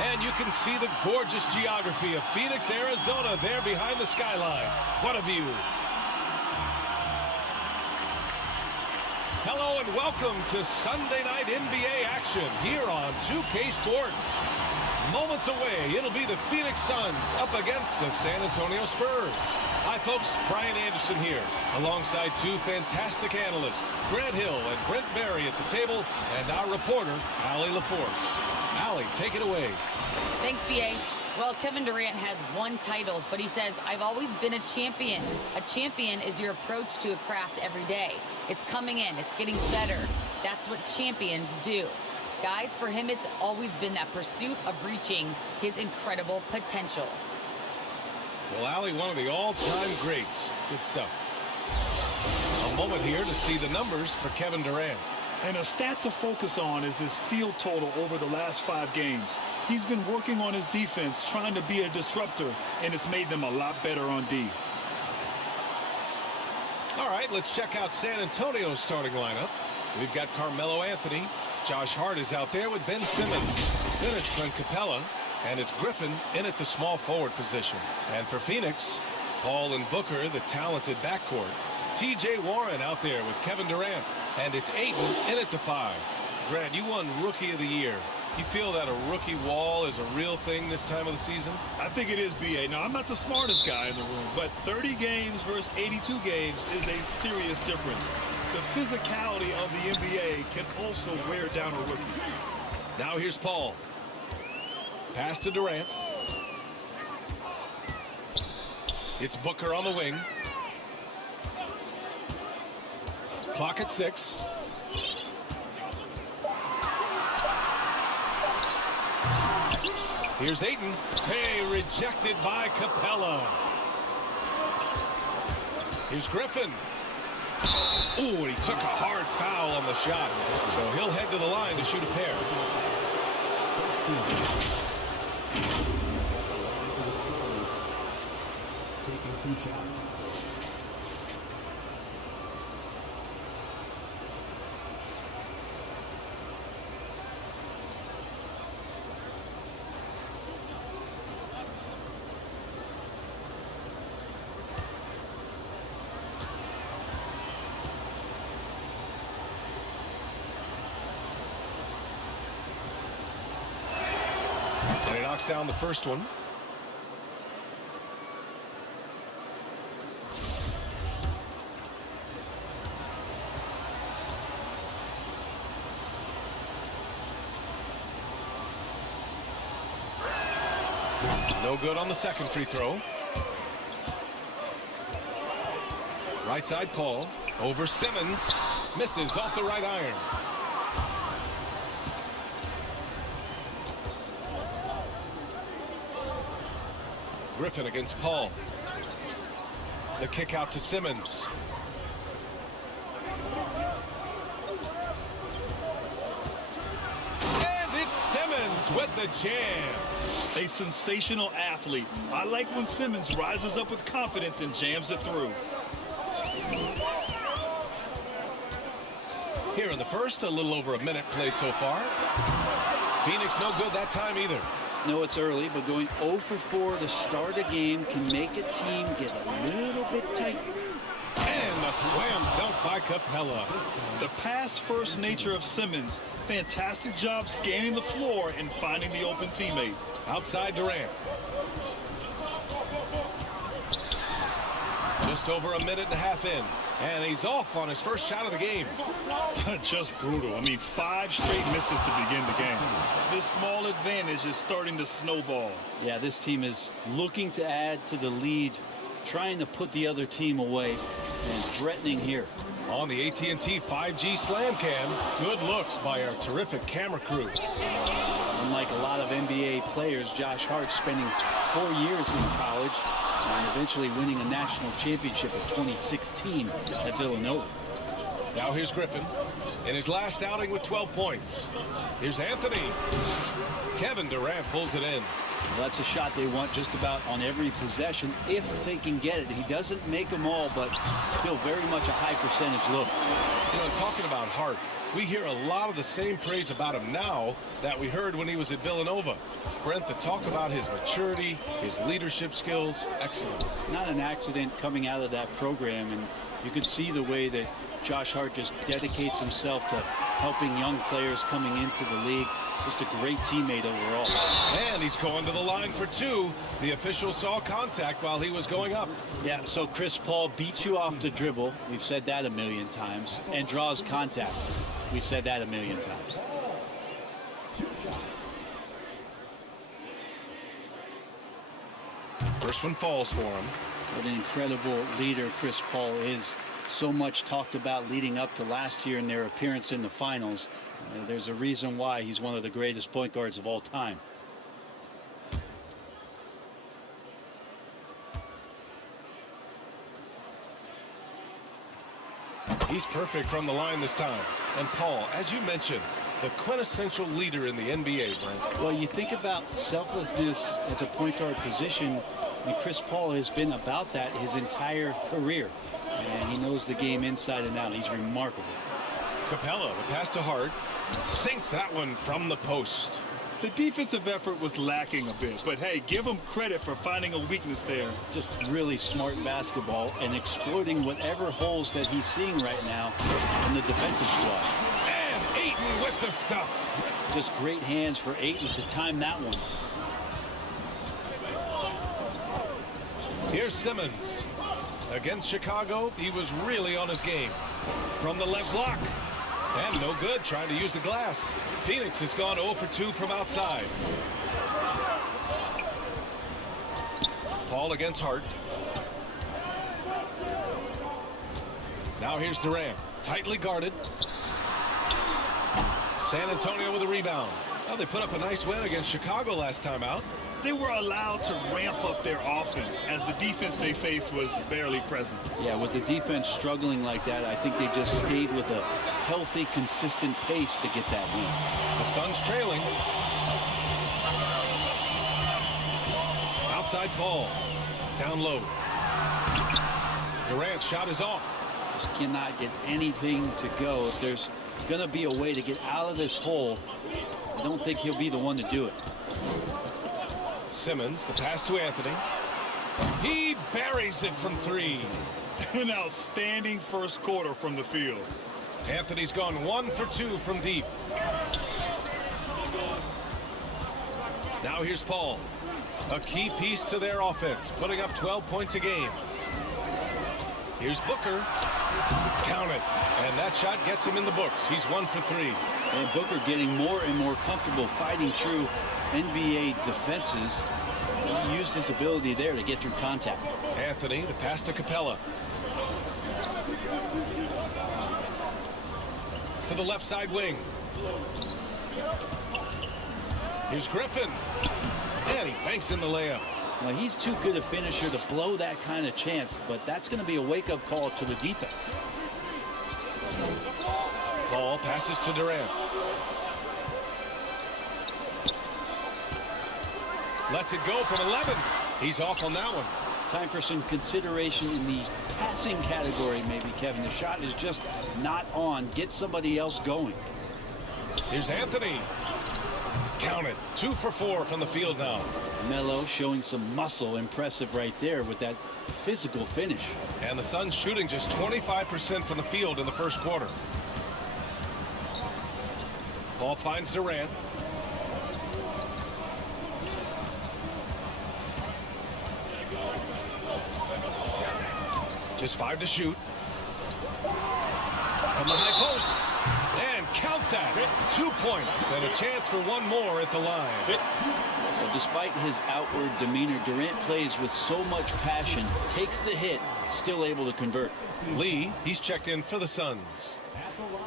And you can see the gorgeous geography of Phoenix, Arizona there behind the skyline. What a view. Hello and welcome to Sunday night NBA action here on 2K Sports. Moments away, it'll be the Phoenix Suns up against the San Antonio Spurs. Hi folks, Brian Anderson here, alongside two fantastic analysts, Grant Hill and Brent Barry at the table, and our reporter, Allie LaForce. Allie, take it away. Thanks, B.A. Well, Kevin Durant has won titles, but he says, I've always been a champion. A champion is your approach to a craft every day. It's coming in, it's getting better. That's what champions do. Guys, for him, it's always been that pursuit of reaching his incredible potential. Well, Allie, one of the all-time greats. Good stuff. A moment here to see the numbers for Kevin Durant. And a stat to focus on is his steal total over the last 5 games. He's been working on his defense, trying to be a disruptor, and it's made them a lot better on D. All right, let's check out San Antonio's starting lineup. We've got Carmelo Anthony. Josh Hart is out there with Ben Simmons. Then it's Clint Capella, and it's Griffin in at the small forward position. And for Phoenix, Paul and Booker, the talented backcourt. T.J. Warren out there with Kevin Durant. And it's Ayton in at the 5. Grant, you won Rookie of the Year. You feel that a rookie wall is a real thing this time of the season? I think it is, B.A. Now, I'm not the smartest guy in the room, but 30 games versus 82 games is a serious difference. The physicality of the NBA can also wear down a rookie. Now here's Paul. Pass to Durant. It's Booker on the wing. Clock at 6. Here's Ayton. Hey, rejected by Capella. Here's Griffin. Ooh, and he took a hard foul on the shot. So he'll head to the line to shoot a pair. Taking 2 shots. And he knocks down the first one. No good on the second free throw. Right side Paul. Over Simmons. Misses off the right iron. Griffin against Paul. The kick out to Simmons. And it's Simmons with the jam. A sensational athlete. I like when Simmons rises up with confidence and jams it through. Here in the first, a little over a minute played so far. Phoenix no good that time either. No, it's early, but going 0 for 4 to start a game can make a team get a little bit tight. And a slam dunk by Capella. The pass-first nature of Simmons. Fantastic job scanning the floor and finding the open teammate. Outside Durant. Just over a minute and a half in. And he's off on his first shot of the game. Just brutal. I mean, 5 straight misses to begin the game. This small advantage is starting to snowball. Yeah, this team is looking to add to the lead, trying to put the other team away, and threatening here. On the AT&T 5G Slam Cam, good looks by our terrific camera crew. Unlike a lot of NBA players, Josh Hart spending 4 years in college and eventually winning a national championship in 2016 at Villanova. Now here's Griffin in his last outing with 12 points. Here's Anthony. Kevin Durant pulls it in. Well, that's a shot they want just about on every possession if they can get it. He doesn't make them all, but still very much a high percentage look. You know, talking about Hart, We hear a lot of the same praise about him now that we heard when he was at Villanova. Brent, the talk about his maturity, his leadership skills, excellent. Not an accident coming out of that program, and you could see the way that Josh Hart just dedicates himself to helping young players coming into the league. Just a great teammate overall. And he's going to the line for two. The official saw contact while he was going up. Yeah, so Chris Paul beats you off the dribble. We've said that a million times. And draws contact. We've said that a million times. First one falls for him. What an incredible leader Chris Paul is. So much talked about leading up to last year in their appearance in the finals. There's a reason why he's one of the greatest point guards of all time. He's perfect from the line this time. And Paul, as you mentioned, the quintessential leader in the NBA, Brent. Well, you think about selflessness at the point guard position, and Chris Paul has been about that his entire career. And he knows the game inside and out. He's remarkable. Capella, the pass to Hart, sinks that one from the post. The defensive effort was lacking a bit, but hey, give him credit for finding a weakness there. Just really smart basketball and exploiting whatever holes that he's seeing right now in the defensive squad. And Ayton with the stuff. Just great hands for Ayton to time that one. Here's Simmons. Against Chicago, he was really on his game. From the left block. And no good, trying to use the glass. Phoenix has gone 0 for 2 from outside. Paul against Hart. Now here's Durant. Tightly guarded. San Antonio with a rebound. Well, they put up a nice win against Chicago last time out. They were allowed to ramp up their offense as the defense they faced was barely present. Yeah, with the defense struggling like that, I think they just stayed with a healthy, consistent pace to get that win. The Suns trailing. Outside Paul. Down low. Durant's shot is off. Just cannot get anything to go. If there's going to be a way to get out of this hole, I don't think he'll be the one to do it. Simmons, the pass to Anthony. He buries it from three. An outstanding first quarter from the field. Anthony's gone 1 for 2 from deep. Now here's Paul. A key piece to their offense, putting up 12 points a game. Here's Booker. Count it. And that shot gets him in the books. He's 1 for 3. And Booker getting more and more comfortable fighting through NBA defenses. He used his ability there to get through contact. Anthony, the pass to Capella. To the left side wing. Here's Griffin. And he banks in the layup. Now, he's too good a finisher to blow that kind of chance, but that's going to be a wake-up call to the defense. Paul passes to Durant. Lets it go from 11. He's off on that one. Time for some consideration in the passing category, maybe, Kevin. The shot is just not on. Get somebody else going. Here's Anthony. Count it. 2 for 4 from the field now. Melo showing some muscle. Impressive right there with that physical finish. And the Suns shooting just 25% from the field in the first quarter. Paul finds Durant. Just 5 to shoot. From the high post. And count that. 2 points and a chance for one more at the line. Well, despite his outward demeanor, Durant plays with so much passion, takes the hit, still able to convert. Lee, he's checked in for the Suns.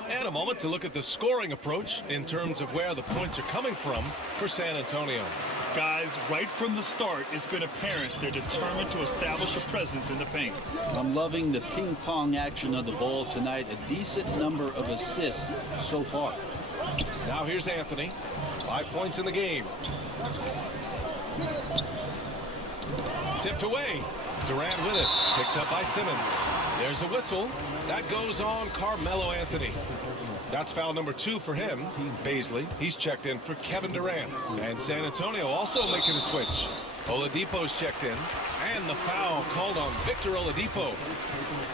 And a moment to look at the scoring approach in terms of where the points are coming from for San Antonio. Guys, right from the start, it's been apparent they're determined to establish a presence in the paint. I'm loving the ping pong action of the ball tonight. A decent number of assists so far. Now here's Anthony. 5 points in the game. Tipped away. Durant with it. Picked up by Simmons. There's a whistle. That goes on Carmelo Anthony. That's foul number 2 for him. Baisley, he's checked in for Kevin Durant. And San Antonio also making a switch. Oladipo's checked in. And the foul called on Victor Oladipo.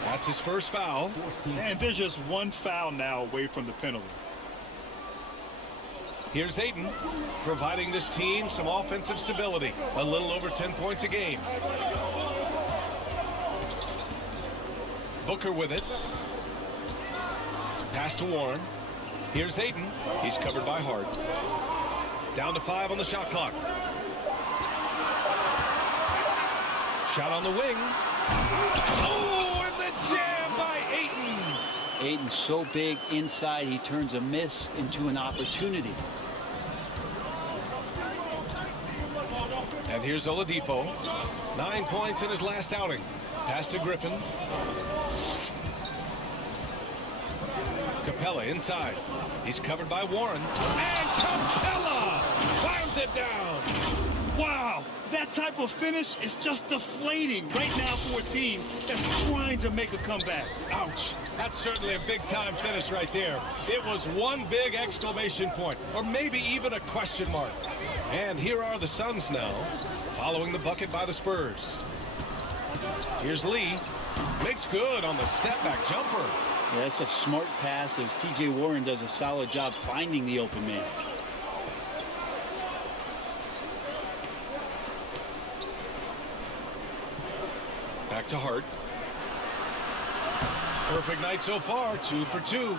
That's his first foul. And there's just one foul now away from the penalty. Here's Ayton, providing this team some offensive stability. A little over 10 points a game. Booker with it. Pass to Warren. Here's Ayton. He's covered by Hart. Down to 5 on the shot clock. Shot on the wing. Oh, and the jam by Ayton. Ayton's so big inside, he turns a miss into an opportunity. And here's Oladipo. 9 points in his last outing. Pass to Griffin. Capella inside. He's covered by Warren. And Capella slams it down. Wow, that type of finish is just deflating right now for a team that's trying to make a comeback. Ouch. That's certainly a big-time finish right there. It was one big exclamation point, or maybe even a question mark. And here are the Suns now, following the bucket by the Spurs. Here's Lee. Makes good on the step-back jumper. Yeah, that's a smart pass as T.J. Warren does a solid job finding the open man. Back to Hart. Perfect night so far, 2 for 2.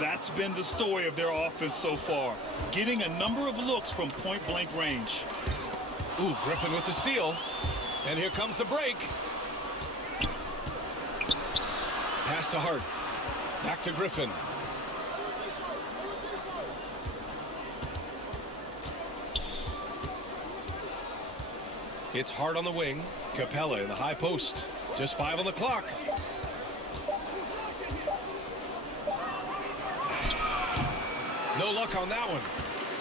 That's been the story of their offense so far, getting a number of looks from point-blank range. Ooh, Griffin with the steal. And here comes the break. Pass to Hart. Back to Griffin. It's Hart on the wing. Capella in the high post. Just 5 on the clock. No luck on that one.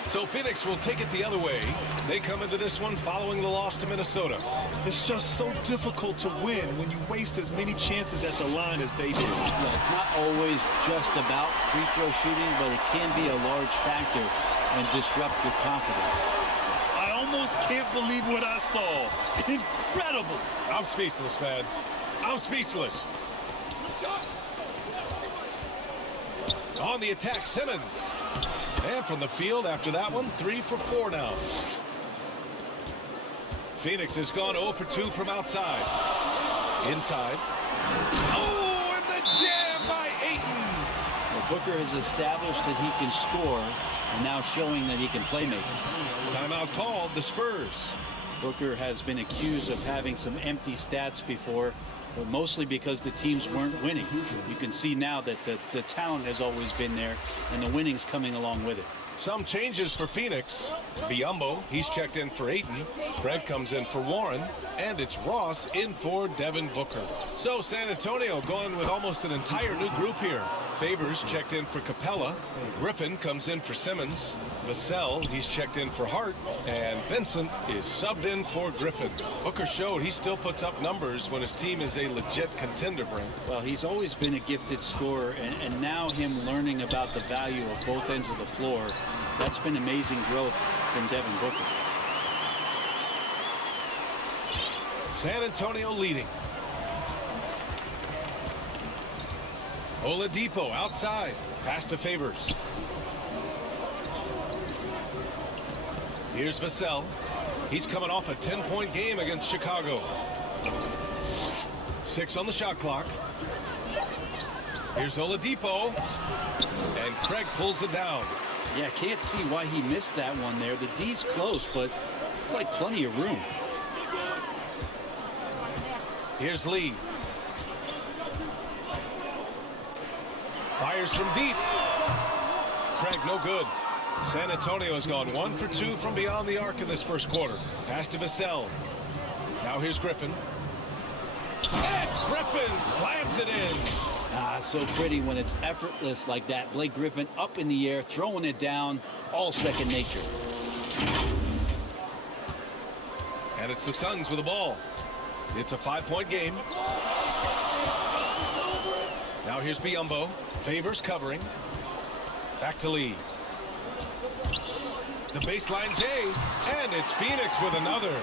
So Phoenix will take it the other way. They come into this one following the loss to Minnesota. It's just so difficult to win when you waste as many chances at the line as they do. Yeah, it's not always just about free throw shooting, but it can be a large factor and disrupt your confidence. I almost can't believe what I saw. Incredible. I'm speechless, man. I'm speechless. On the attack, Simmons. And from the field after that one, 3 for 4 now. Phoenix has gone 0 for 2 from outside. Inside. Oh, and the jam by Ayton. Well, Booker has established that he can score and now showing that he can play make. Timeout called, the Spurs. Booker has been accused of having some empty stats before, but mostly because the teams weren't winning. You can see now that the talent has always been there, and the winning's coming along with it. Some changes for Phoenix. Biyombo, he's checked in for Ayton. Craig comes in for Warren. And it's Ross in for Devin Booker. So San Antonio going with almost an entire new group here. Favors checked in for Capella. Griffin comes in for Simmons. Vassell, he's checked in for Hart. And Vincent is subbed in for Griffin. Booker showed he still puts up numbers when his team is a legit contender, Brent. Well, he's always been a gifted scorer, and now him learning about the value of both ends of the floor, that's been amazing growth from Devin Booker. San Antonio leading. Oladipo outside. Pass to Favors. Here's Vassell. He's coming off a 10-point game against Chicago. 6 on the shot clock. Here's Oladipo. And Craig pulls it down. Yeah, can't see why he missed that one there. The D's close, but like plenty of room. Here's Lee. Fires from deep. Craig, no good. San Antonio has gone 1 for 2 from beyond the arc in this first quarter. Pass to Vassell. Now here's Griffin. And Griffin slams it in. Ah, so pretty when it's effortless like that. Blake Griffin up in the air, throwing it down, all second nature. And it's the Suns with the ball. It's a 5-point game. Now here's Biyombo. Favors covering. Back to Lee. The baseline J, and it's Phoenix with another.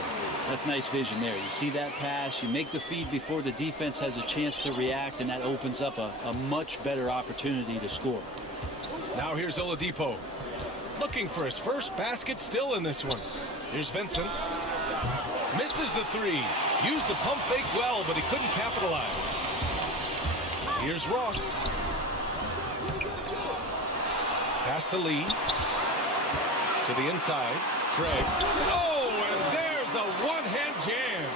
That's nice vision there. You see that pass, you make the feed before the defense has a chance to react, and that opens up a much better opportunity to score. Now here's Oladipo. Looking for his first basket, still in this one. Here's Vincent. Misses the three. Used the pump fake well, but he couldn't capitalize. Here's Ross. Pass to Lee. To the inside. Craig. Oh, and there's a one-hand jam.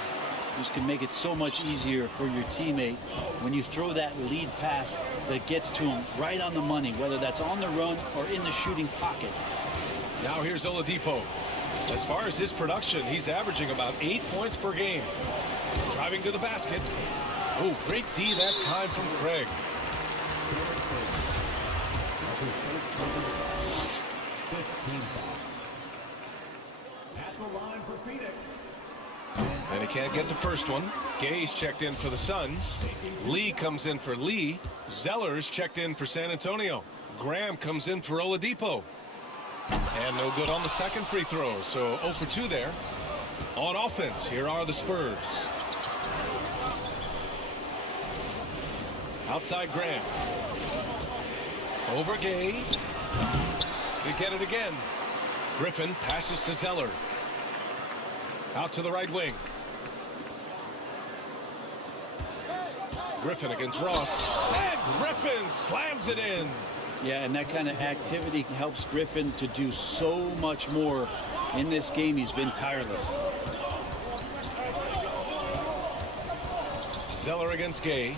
This can make it so much easier for your teammate when you throw that lead pass that gets to him right on the money, whether that's on the run or in the shooting pocket. Now here's Oladipo. As far as his production, he's averaging about 8 points per game. Driving to the basket. Oh, great D that time from Craig. 15 foul. At the line for Phoenix. And he can't get the first one. Gay's checked in for the Suns. Lee comes in for Lee. Zeller's checked in for San Antonio. Graham comes in for Oladipo. And no good on the second free throw, so 0 for 2 there. On offense, here are the Spurs. Outside Graham. Over Gay. They get it again. Griffin passes to Zeller. Out to the right wing. Griffin against Ross. And Griffin slams it in. Yeah, and that kind of activity helps Griffin to do so much more in this game. He's been tireless. Zeller against Gay.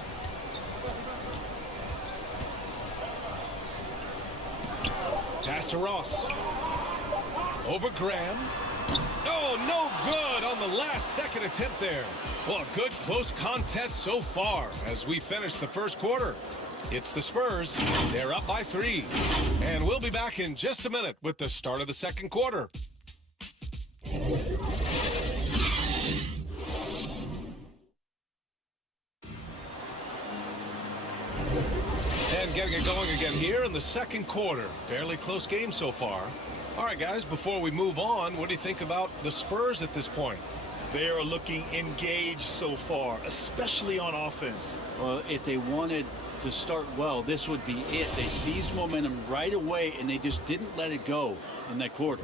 Pass to Ross. Over Graham. Oh, no good on the last second attempt there. Well, a good close contest so far as we finish the first quarter. It's the Spurs. They're up by 3. And we'll be back in just a minute with the start of the second quarter. And getting it going again here in the second quarter. Fairly close game so far. All right, guys, before we move on, what do you think about the Spurs at this point? They are looking engaged so far, especially on offense. Well, if they wanted to start well, this would be it. They seized momentum right away, and they just didn't let it go in that quarter.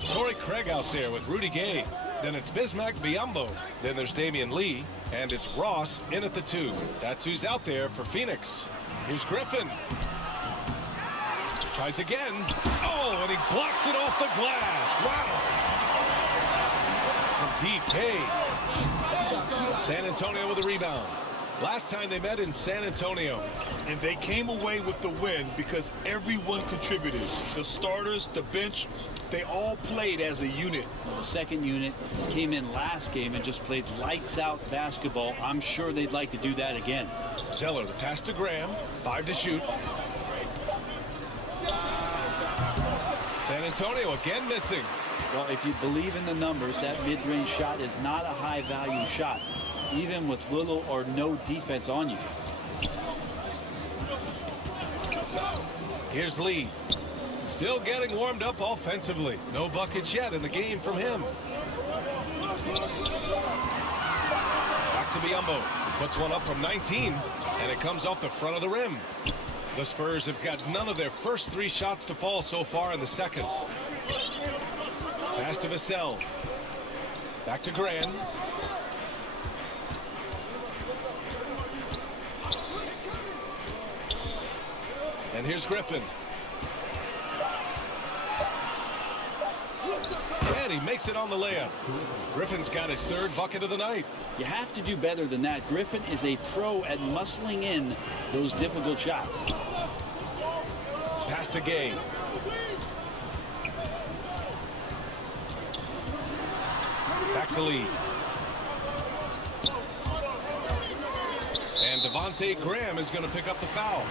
Torrey Craig out there with Rudy Gay. Then it's Bismack Biyombo. Then there's Damian Lee. And it's Ross in at the 2. That's who's out there for Phoenix. Here's Griffin. Tries again. Oh, and he blocks it off the glass. Wow. From deep, Gay. San Antonio with a rebound. Last time they met in San Antonio. And they came away with the win because everyone contributed. The starters, the bench, they all played as a unit. Well, the second unit came in last game and just played lights out basketball. I'm sure they'd like to do that again. Zeller, the pass to Graham. 5 to shoot. San Antonio again missing. Well, if you believe in the numbers, that mid-range shot is not a high-value shot, even with little or no defense on you. Here's Lee. Still getting warmed up offensively. No buckets yet in the game from him. Back to Biyombo. Puts one up from 19, and it comes off the front of the rim. The Spurs have got none of their first 3 shots to fall so far in the second. Pass to Vassell. Back to Graham. And here's Griffin. And he makes it on the layup. Griffin's got his 3rd bucket of the night. You have to do better than that. Griffin is a pro at muscling in those difficult shots. Pass to Gay. Back to Lee. And Devontae Graham is going to pick up the foul.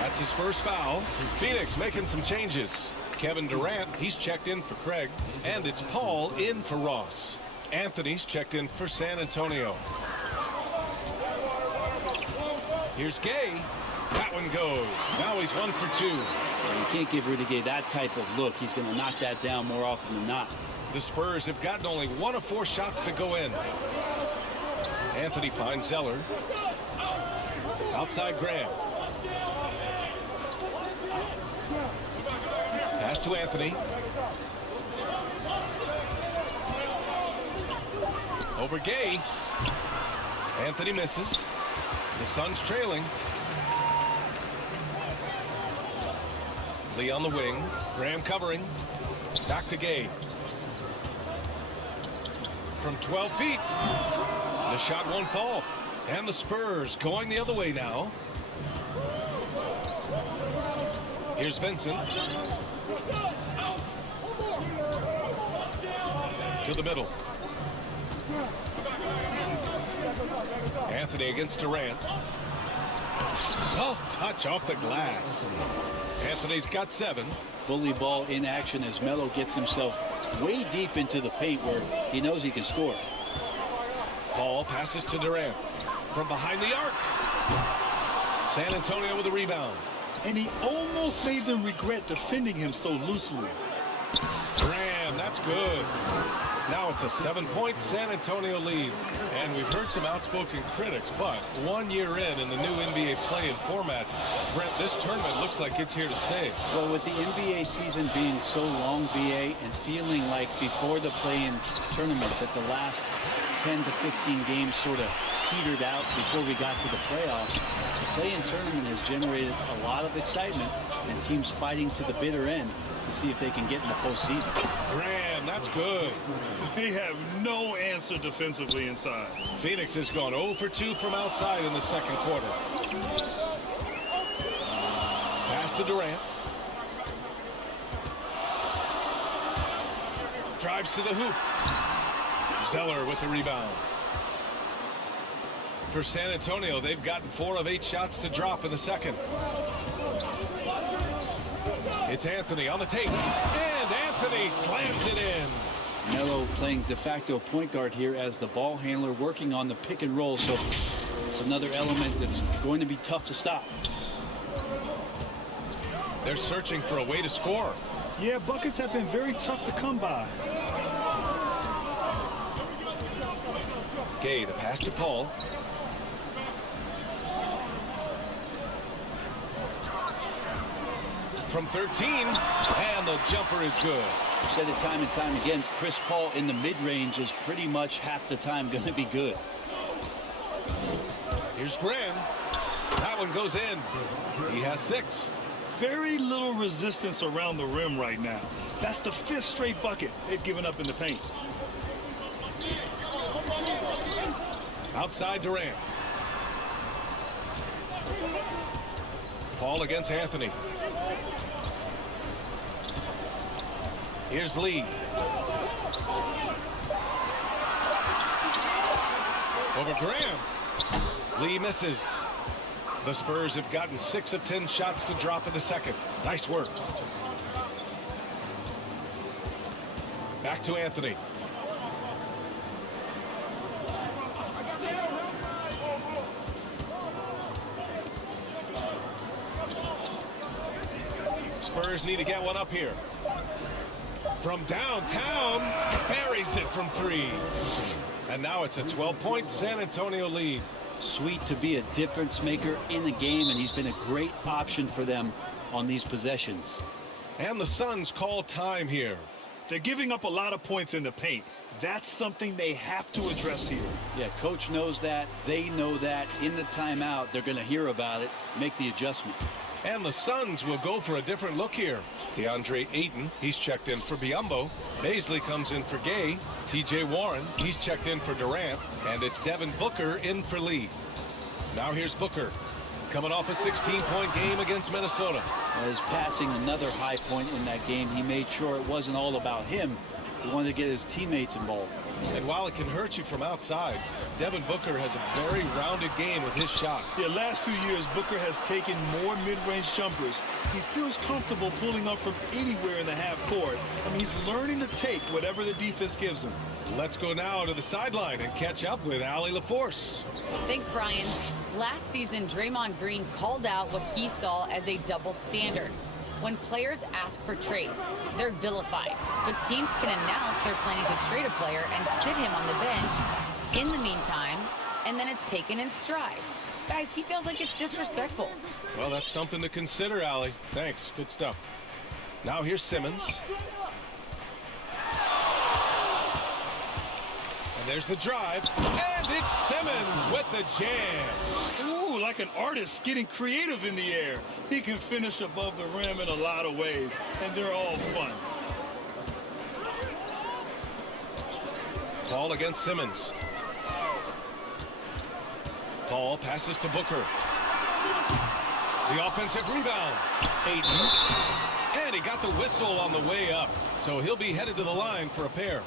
That's his first foul. Phoenix making some changes. Kevin Durant, he's checked in for Craig. And it's Paul in for Ross. Anthony's checked in for San Antonio. Here's Gay. That one goes. Now he's 1 for 2. You can't give Rudy Gay that type of look. He's going to knock that down more often than not. The Spurs have gotten only 1 of 4 shots to go in. Anthony finds Zeller. Outside Graham. Pass to Anthony. Over Gay. Anthony misses. The Suns trailing. Lee on the wing. Graham covering. Back to Gay. From 12 feet. The shot won't fall. And the Spurs going the other way now. Here's Vincent. To the middle. Anthony against Durant. Soft touch off the glass. Anthony's got 7. Bully ball in action as Melo gets himself way deep into the paint where he knows he can score. Paul passes to Durant. From behind the arc. San Antonio with a rebound. And he almost made them regret defending him so loosely. Graham, that's good. Now it's a 7-point San Antonio lead. And we've heard some outspoken critics, but 1 year in the new NBA play-in format, Brent, this tournament looks like it's here to stay. Well, with the NBA season being so long, BA, and feeling like before the play-in tournament that the last 10 to 15 games sort of petered out before we got to the playoffs, the play-in tournament has generated a lot of excitement and teams fighting to the bitter end to see if they can get in the postseason. Graham, that's good. They have no answer defensively inside. Phoenix has gone 0 for 2 from outside in the second quarter. Pass to Durant. Drives to the hoop. Zeller with the rebound. For San Antonio, they've gotten 4 of 8 shots to drop in the second. It's Anthony on the take. And Anthony slams it in. Melo playing de facto point guard here as the ball handler working on the pick and roll. So it's another element that's going to be tough to stop. They're searching for a way to score. Yeah, buckets have been very tough to come by. Gay, the pass to Paul. From 13, and the jumper is good. I've said it time and time again, Chris Paul in the mid-range is pretty much half the time going to be good. Here's Graham. That one goes in. He has 6. Very little resistance around the rim right now. That's the 5th straight bucket they've given up in the paint. Outside Durant. Paul against Anthony. Here's Lee. Over Graham. Lee misses. The Spurs have gotten 6 of 10 shots to drop in the second. Nice work. Back to Anthony. Spurs need to get one up here. From downtown, buries it from 3. And now it's a 12-point San Antonio lead. Sweet to be a difference maker in the game, and he's been a great option for them on these possessions. And the Suns call time here. They're giving up a lot of points in the paint. That's something they have to address here. Yeah, coach knows that. They know that. In the timeout, they're going to hear about it, make the adjustment. And the Suns will go for a different look here. DeAndre Ayton, he's checked in for Biyombo. Baisley comes in for Gay. TJ Warren, he's checked in for Durant. And it's Devin Booker in for Lee. Now here's Booker, coming off a 16-point game against Minnesota. As passing another high point in that game, he made sure it wasn't all about him. He wanted to get his teammates involved. And while it can hurt you from outside, Devin Booker has a very rounded game with his shot. Yeah, last few years, Booker has taken more mid-range jumpers. He feels comfortable pulling up from anywhere in the half court. I mean, he's learning to take whatever the defense gives him. Let's go now to the sideline and catch up with Allie LaForce. Thanks, Brian. Last season, Draymond Green called out what he saw as a double standard. When players ask for trades, they're vilified. But teams can announce they're planning to trade a player and sit him on the bench in the meantime, and then it's taken in stride. Guys, he feels like it's disrespectful. Well, that's something to consider, Allie. Thanks. Good stuff. Now here's Simmons. And there's the drive. And it's Simmons with the jam. Ooh, like an artist getting creative in the air. He can finish above the rim in a lot of ways, and they're all fun. Paul against Simmons. Paul passes to Booker. The offensive rebound. Ayton. And he got the whistle on the way up. So he'll be headed to the line for a pair.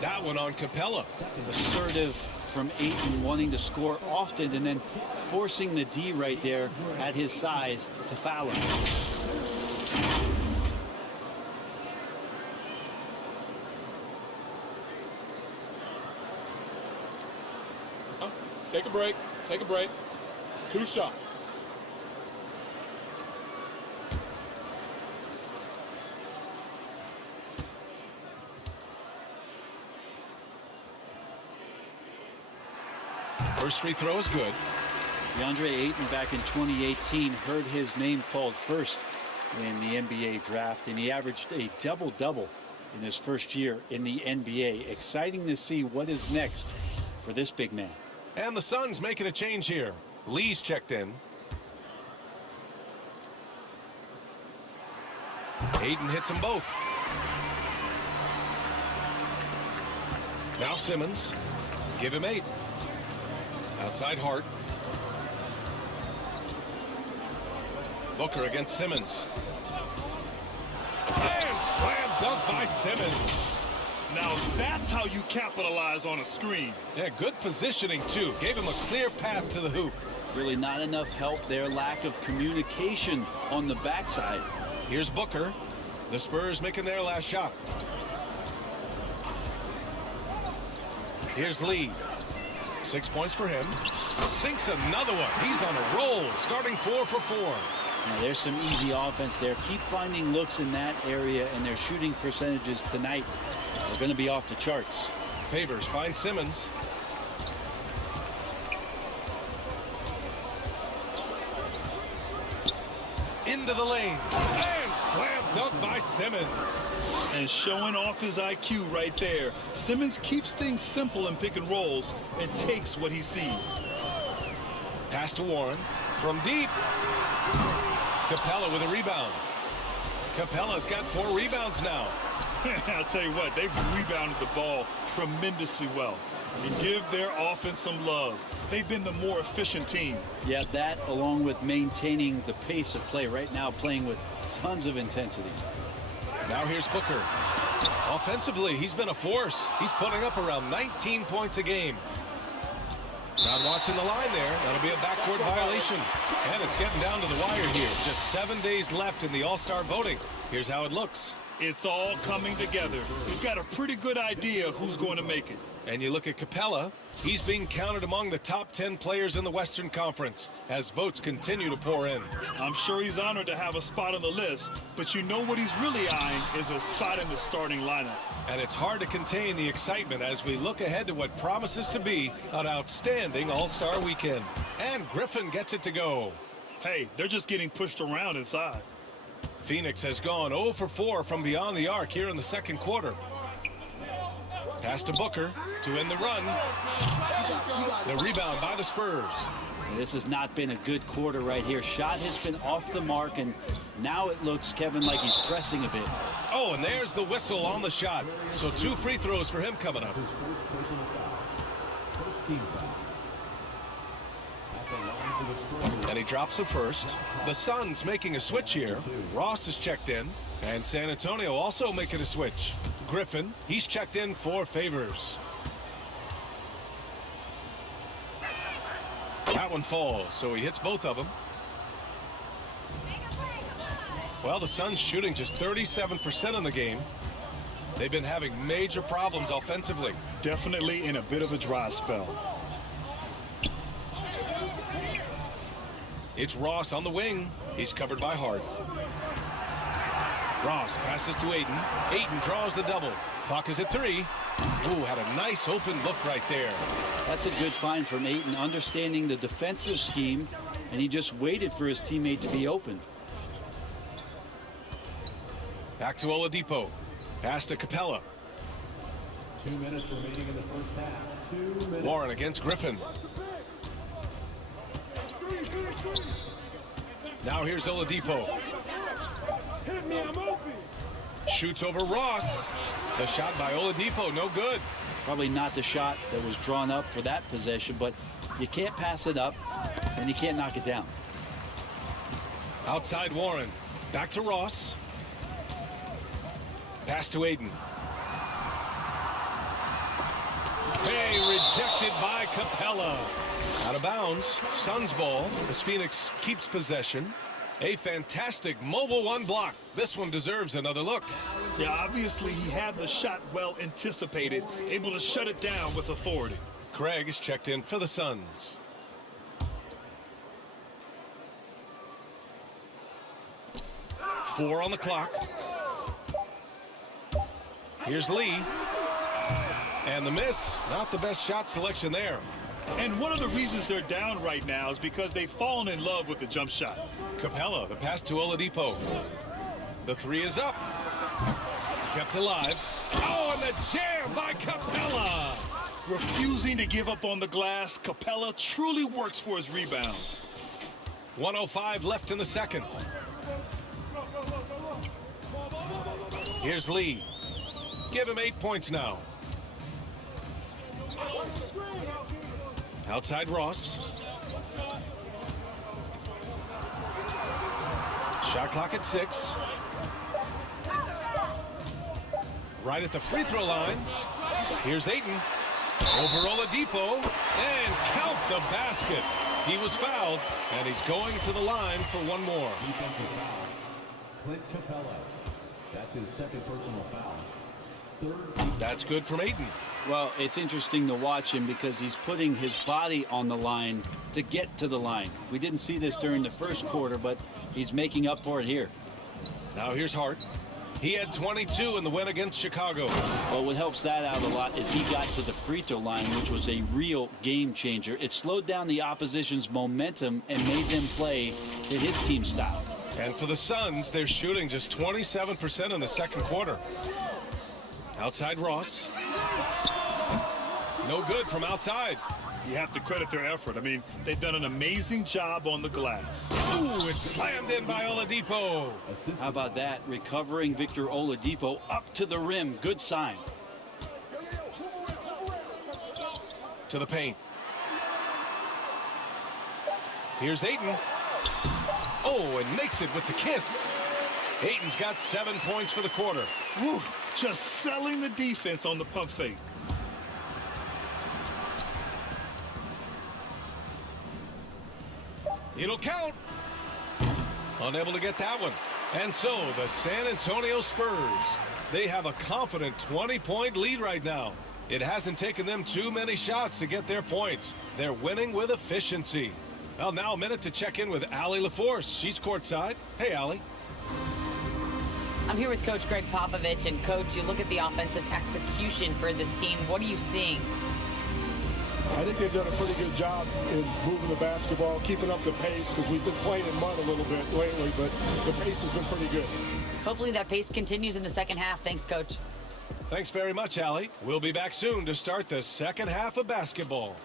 That one on Capella. Assertive from Ayton, wanting to score often and then forcing the D right there at his size to foul him. Take a break. Take a break. 2 shots. First free throw is good. DeAndre Ayton back in 2018 heard his name called first in the NBA draft, and he averaged a double-double in his first year in the NBA. Exciting to see what is next for this big man. And the Suns making a change here. Lee's checked in. Ayton hits them both. Now Simmons. Give him 8. Outside Hart. Booker against Simmons. And slam dunk by Simmons. Now that's how you capitalize on a screen. Yeah, good positioning too. Gave him a clear path to the hoop. Really not enough help there. Lack of communication on the backside. Here's Booker. The Spurs making their last shot. Here's Lee. 6 points for him. Sinks another one. He's on a roll, starting 4 for 4. Now there's some easy offense there. Keep finding looks in that area, and their shooting percentages tonight are going to be off the charts. Favors finds Simmons. Into the lane. And slam dunk by Simmons. And showing off his IQ right there. Simmons keeps things simple in pick and rolls and takes what he sees. Pass to Warren. From deep. Capella with a rebound. Capella's got 4 rebounds now. I'll tell you what, they've rebounded the ball tremendously well. And give their offense some love. They've been the more efficient team. Yeah, that along with maintaining the pace of play right now, playing with tons of intensity. Now here's Booker. Offensively, he's been a force. He's putting up around 19 points a game. Not watching the line there. That'll be a backcourt violation. And it's getting down to the wire here. Just 7 days left in the All-Star voting. Here's how it looks. It's all coming together. We've got a pretty good idea of who's going to make it. And you look at Capella. He's being counted among the top 10 players in the Western Conference as votes continue to pour in. I'm sure he's honored to have a spot on the list, but you know what he's really eyeing is a spot in the starting lineup. And it's hard to contain the excitement as we look ahead to what promises to be an outstanding All-Star weekend. And Griffin gets it to go. Hey, they're just getting pushed around inside. Phoenix has gone 0 for 4 from beyond the arc here in the second quarter. Pass to Booker to end the run. The rebound by the Spurs. This has not been a good quarter right here. Shot has been off the mark, and now it looks, Kevin, like he's pressing a bit. Oh, and there's the whistle on the shot. So 2 free throws for him coming up. His first personal foul. First team foul. At the line for the Spurs. And he drops the first. The Suns making a switch here. Ross is checked in. And San Antonio also making a switch. Griffin. He's checked in for Favors. That one falls, so he hits both of them. Well, the Suns shooting just 37% in the game. They've been having major problems offensively. Definitely in a bit of a dry spell. It's Ross on the wing. He's covered by Hart. Ross passes to Ayton. Ayton draws the double. Clock is at 3. Ooh, had a nice open look right there. That's a good find from Ayton, understanding the defensive scheme, and he just waited for his teammate to be open. Back to Oladipo. Pass to Capella. 2 minutes remaining in the first half. 2 minutes. Warren against Griffin. Now here's Oladipo. Shoots over Ross. The shot by Oladipo, no good. Probably not the shot that was drawn up for that possession, but you can't pass it up, and you can't knock it down. Outside Warren. Back to Ross. Pass to Ayton. Hey, rejected by Capella. Out of bounds. Suns ball as Phoenix keeps possession. A fantastic mobile one block. This one deserves another look. Yeah, obviously he had the shot well anticipated, able to shut it down with authority. Craig is checked in for the Suns. Four on the clock. Here's Lee. And the miss. Not the best shot selection there. And one of the reasons they're down right now is because they've fallen in love with the jump shot. Capella, the pass to Oladipo. The three is up. Kept alive. Oh, and the jam by Capella. Refusing to give up on the glass, Capella truly works for his rebounds. 1:05 left in the second. Here's Lee. Give him 8 points now. Outside Ross. Shot clock at 6. Right at the free throw line. Here's Ayton. Over Oladipo. And count the basket. He was fouled, and he's going to the line for one more. Defensive foul. Clint Capella. That's his second personal foul. Third team. That's good from Ayton. Well, it's interesting to watch him because he's putting his body on the line to get to the line. We didn't see this during the first quarter, but he's making up for it here. Now here's Hart. He had 22 in the win against Chicago. Well, what helps that out a lot is he got to the free throw line, which was a real game changer. It slowed down the opposition's momentum and made them play to his team style. And for the Suns, they're shooting just 27% in the second quarter. Outside Ross. No good from outside. You have to credit their effort. I mean, they've done an amazing job on the glass. Ooh, it's slammed in by Oladipo. How about that? Recovering Victor Oladipo up to the rim. Good sign. To the paint. Here's Ayton. Oh, and makes it with the kiss. Ayton's got 7 points for the quarter. Whew, just selling the defense on the pump fake. It'll count. Unable to get that one. And so the San Antonio Spurs, they have a confident 20-point lead right now. It hasn't taken them too many shots to get their points. They're winning with efficiency. Well, now a minute to check in with Allie LaForce. She's courtside. Hey, Allie. I'm here with Coach Greg Popovich. And, Coach, you look at the offensive execution for this team. What are you seeing? I think they've done a pretty good job in moving the basketball, keeping up the pace, because we've been playing in mud a little bit lately, but the pace has been pretty good. Hopefully that pace continues in the second half. Thanks, Coach. Thanks very much, Allie. We'll be back soon to start the second half of basketball.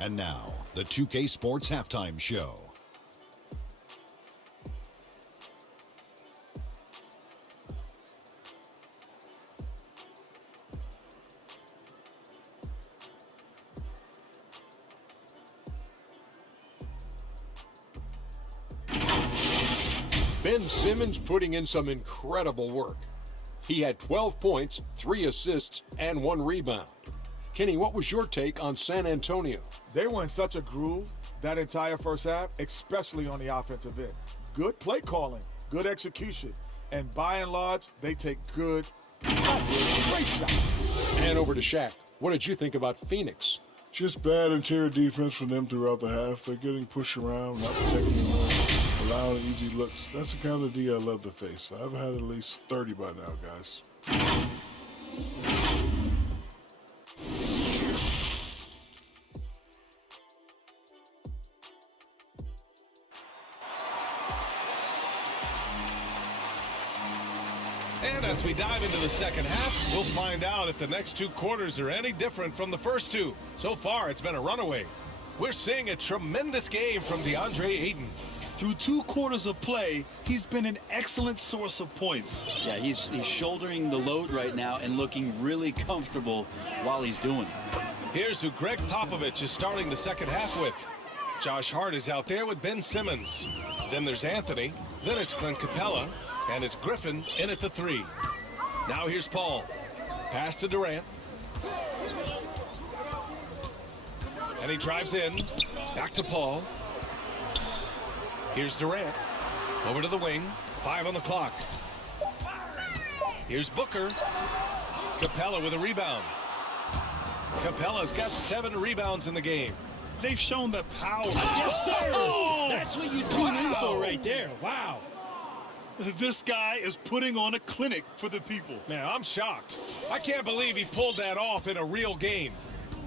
And now, the 2K Sports Halftime Show. Ben Simmons putting in some incredible work. He had 12 points, 3 assists, and 1 rebound. Kenny, what was your take on San Antonio? They were in such a groove that entire first half, especially on the offensive end. Good play calling, good execution, and by and large, they take great shots. And over to Shaq. What did you think about Phoenix? Just bad interior defense from them throughout the half. They're getting pushed around, not protecting the rim, allowing easy looks. That's the kind of D I love to face. I've had at least 30 by now, guys. And as we dive into the second half, we'll find out if the next 2 quarters are any different from the first 2. So far, it's been a runaway. We're seeing a tremendous game from DeAndre Ayton. Through 2 quarters of play, he's been an excellent source of points. Yeah, he's shouldering the load right now and looking really comfortable while he's doing it. Here's who Greg Popovich is starting the second half with. Josh Hart is out there with Ben Simmons. Then there's Anthony. Then it's Clint Capella. And it's Griffin in at the 3. Now here's Paul. Pass to Durant. And he drives in. Back to Paul. Here's Durant. Over to the wing. 5 on the clock. Here's Booker. Capella with a rebound. Capella's got 7 rebounds in the game. They've shown the power. Yes, sir! Oh! That's what you tune in for right there. Wow. This guy is putting on a clinic for the people. Man, I'm shocked. I can't believe he pulled that off in a real game.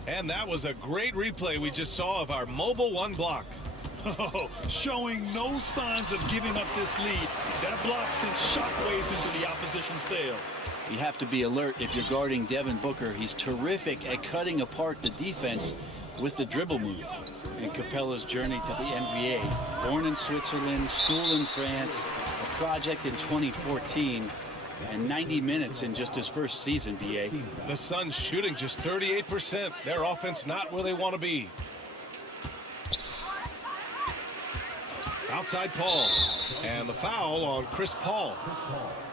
And that was a great replay we just saw of our mobile 1 block. Oh, showing no signs of giving up this lead. That block sent shockwaves into the opposition sails. You have to be alert if you're guarding Devin Booker. He's terrific at cutting apart the defense with the dribble move. And Capella's journey to the NBA. Born in Switzerland, school in France, a project in 2014, and 90 minutes in just his first season, BA. The Suns shooting just 38%. Their offense not where they want to be. Outside Paul. And the foul on Chris Paul.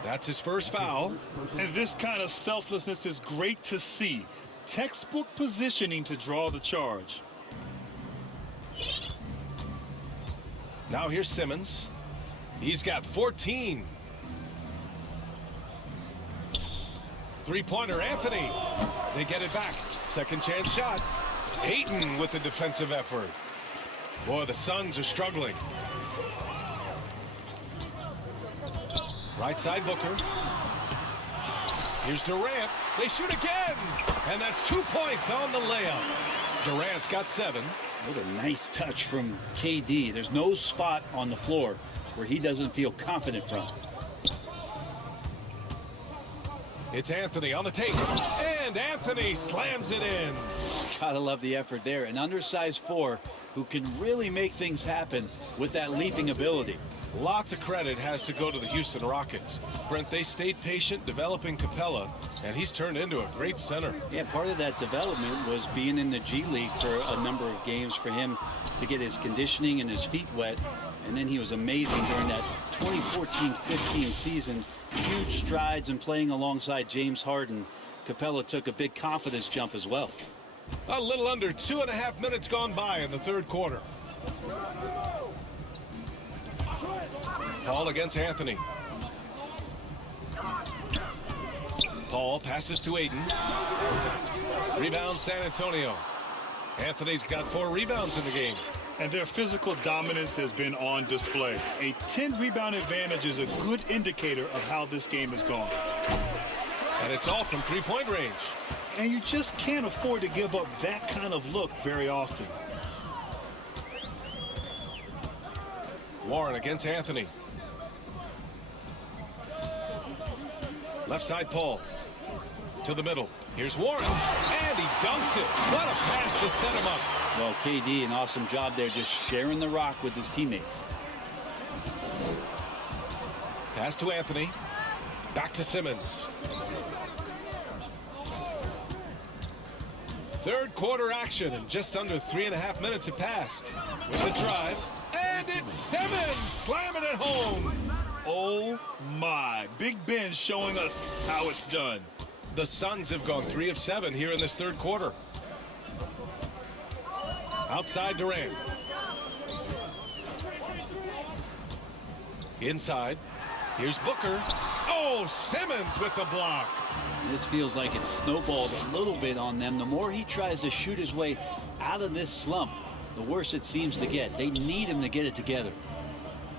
That's his first foul. And this kind of selflessness is great to see. Textbook positioning to draw the charge. Now here's Simmons. He's got 14. Three-pointer, Anthony. They get it back. Second chance shot. Ayton with the defensive effort. Boy, the Suns are struggling. Right side Booker. Here's Durant. They shoot again. And that's 2 points on the layup. Durant's got 7. What a nice touch from KD. There's no spot on the floor where he doesn't feel confident from. It's Anthony on the take. And Anthony slams it in. Gotta love the effort there. An undersized 4 who can really make things happen with that leaping ability. Lots of credit has to go to the Houston Rockets. Brent, they stayed patient developing Capella, and he's turned into a great center. Yeah, part of that development was being in the G League for a number of games for him to get his conditioning and his feet wet. And then he was amazing during that 2014-15 season. Huge strides in playing alongside James Harden. Capella took a big confidence jump as well. A little under 2.5 minutes gone by in the third quarter. Paul against Anthony. Paul passes to Ayton. Rebound San Antonio. Anthony's got 4 rebounds in the game. And their physical dominance has been on display. A 10-rebound advantage is a good indicator of how this game has gone. And it's all from three-point range. And you just can't afford to give up that kind of look very often. Warren against Anthony. Left side Paul. To the middle. Here's Warren. And he dunks it. What a pass to set him up. Well, KD, an awesome job there, just sharing the rock with his teammates. Pass to Anthony. Back to Simmons. Third quarter action, and just under 3.5 minutes have passed. With the drive, and it's Simmons slamming it home. Oh my, Big Ben showing us how it's done. The Suns have gone 3 of 7 here in this third quarter. Outside Durant. Inside. Here's Booker. Oh, Simmons with the block. This feels like it's snowballed a little bit on them. The more he tries to shoot his way out of this slump, the worse it seems to get. They need him to get it together.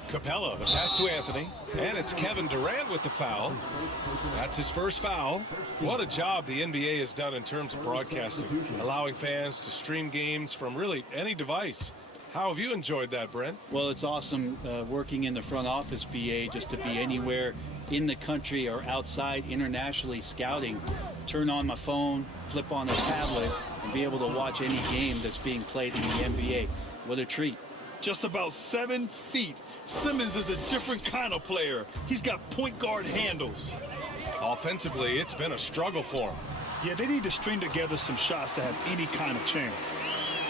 Capella, the pass to Anthony. And it's Kevin Durant with the foul. That's his first foul. What a job the NBA has done in terms of broadcasting, allowing fans to stream games from really any device. How have you enjoyed that, Brent? Well, it's awesome working in the front office, BA, just to be anywhere in the country or outside internationally scouting. Turn on my phone, flip on a tablet, and be able to watch any game that's being played in the NBA. What a treat. Just about 7 feet. Simmons is a different kind of player. He's got point guard handles. Offensively, it's been a struggle for him. Yeah, they need to string together some shots to have any kind of chance.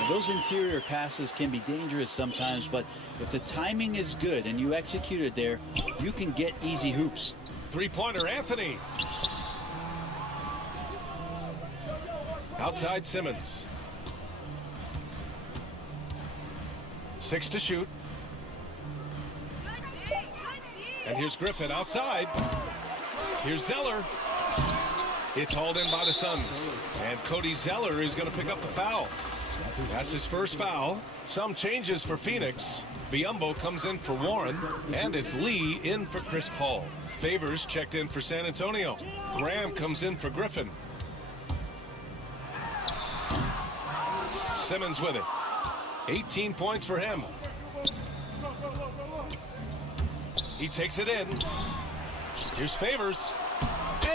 Those interior passes can be dangerous sometimes, but if the timing is good and you execute it there, you can get easy hoops. Three-pointer, Anthony. Outside Simmons. 6 to shoot. And here's Griffin outside. Here's Zeller. It's hauled in by the Suns. And Cody Zeller is going to pick up the foul. That's his first foul. Some changes for Phoenix. Biyombo comes in for Warren. And it's Lee in for Chris Paul. Favors checked in for San Antonio. Graham comes in for Griffin. Simmons with it. 18 points for him. He takes it in. Here's Favors.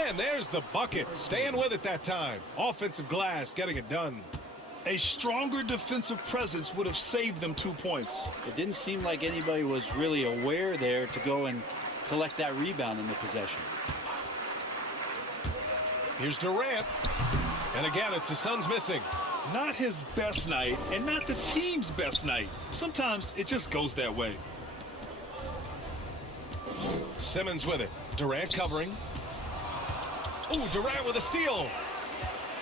And there's the bucket. Staying with it that time. Offensive glass, getting it done. A stronger defensive presence would have saved them 2 points. It didn't seem like anybody was really aware there to go and collect that rebound in the possession. Here's Durant. And again, it's the Suns missing. Not his best night and not the team's best night. Sometimes it just goes that way. Simmons with it. Durant covering. Oh, Durant with a steal.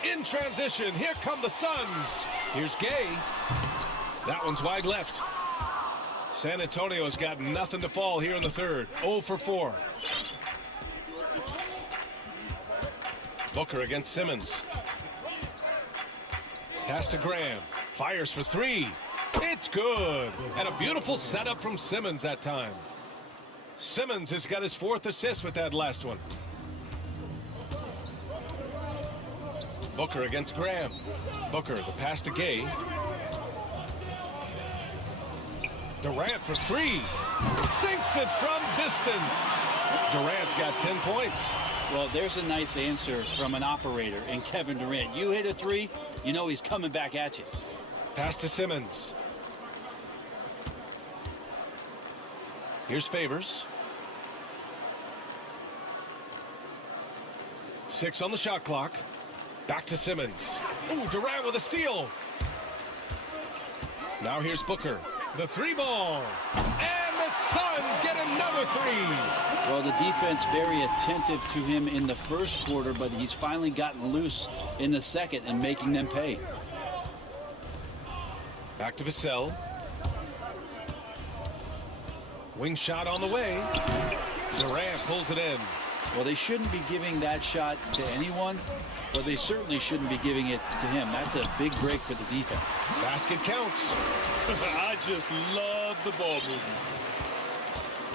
In transition, here come the Suns. Here's Gay. That one's wide left. San Antonio's got nothing to fall here in the third. 0 for 4. Booker against Simmons. Pass to Graham. Fires for 3. It's good. And a beautiful setup from Simmons that time. Simmons has got his 4th assist with that last one. Booker against Graham. Booker, the pass to Gay. Durant for 3. Sinks it from distance. Durant's got 10 points. Well, there's a nice answer from an operator in Kevin Durant. You hit a 3, you know he's coming back at you. Pass to Simmons. Here's Favors. 6 on the shot clock. Back to Simmons. Ooh, Durant with a steal. Now here's Booker. The 3-ball. And the Suns get another 3. Well, the defense very attentive to him in the first quarter, but he's finally gotten loose in the second and making them pay. Back to Vassell. Wing shot on the way. Durant pulls it in. Well, they shouldn't be giving that shot to anyone, but they certainly shouldn't be giving it to him. That's a big break for the defense. Basket counts. I just love the ball movement.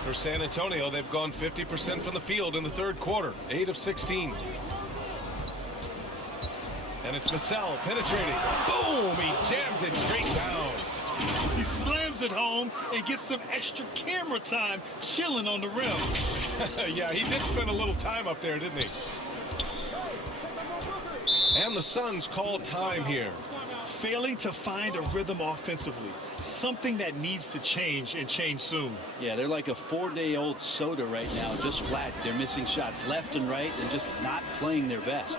For San Antonio, they've gone 50% from the field in the third quarter. 8 of 16. And it's Vassell penetrating. Boom! He jams it straight down. He slams it home and gets some extra camera time chilling on the rim. Yeah, he did spend a little time up there, didn't he? And the Suns call time here. Failing to find a rhythm offensively. Something that needs to change and change soon. Yeah, they're like a 4-day-old soda right now, just flat. They're missing shots left and right and just not playing their best.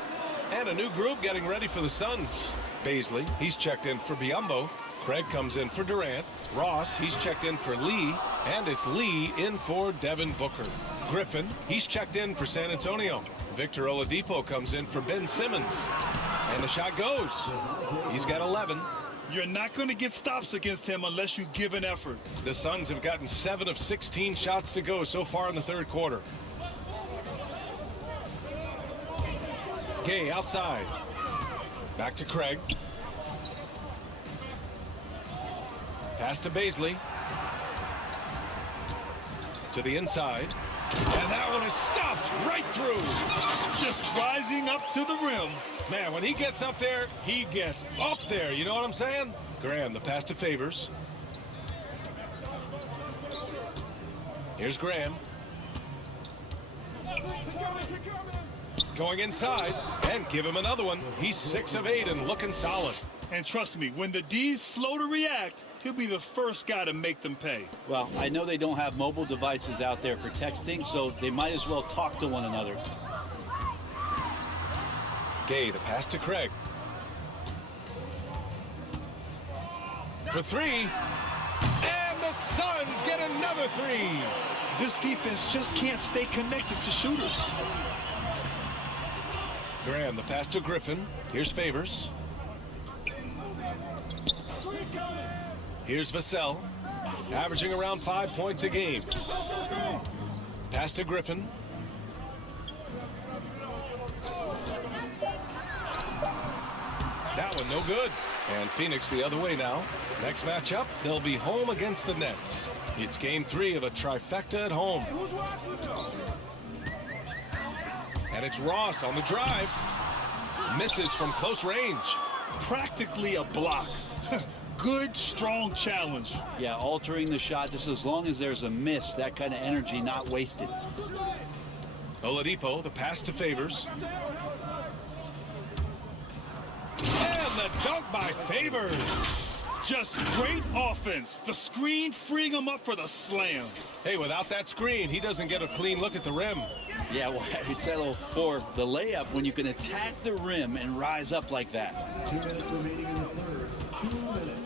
And a new group getting ready for the Suns. Baisley, he's checked in for Biyombo. Craig comes in for Durant. Ross, he's checked in for Lee. And it's Lee in for Devin Booker. Griffin, he's checked in for San Antonio. Victor Oladipo comes in for Ben Simmons. And the shot goes. He's got 11. You're not going to get stops against him unless you give an effort. The Suns have gotten 7 of 16 shots to go so far in the third quarter. Gay outside. Back to Craig. Pass to Baisley. To the inside. And that one is stuffed right through. Just rising up to the rim. Man, when he gets up there, he gets up there. You know what I'm saying? Graham, the pass to Favors. Here's Graham. Going inside. And give him another one. He's 6 of 8 and looking solid. And trust me, when the D's slow to react, he'll be the first guy to make them pay. Well, I know they don't have mobile devices out there for texting, so they might as well talk to one another. Gay, the pass to Craig. For 3. And the Suns get another 3. This defense just can't stay connected to shooters. Graham, the pass to Griffin. Here's Favors. Here's Vassell, averaging around 5 points a game. Pass to Griffin. That one no good. And Phoenix the other way now. Next matchup, they'll be home against the Nets. It's game 3 of a trifecta at home. And it's Ross on the drive. Misses from close range. Practically a block. Good, strong challenge. Yeah, altering the shot just as long as there's a miss, that kind of energy not wasted. Oladipo, the pass to Favors. And the dunk by Favors. Just great offense. The screen freeing him up for the slam. Hey, without that screen, he doesn't get a clean look at the rim. Yeah, well, he settled for the layup when you can attack the rim and rise up like that. 2 minutes remaining in the third. 2 minutes.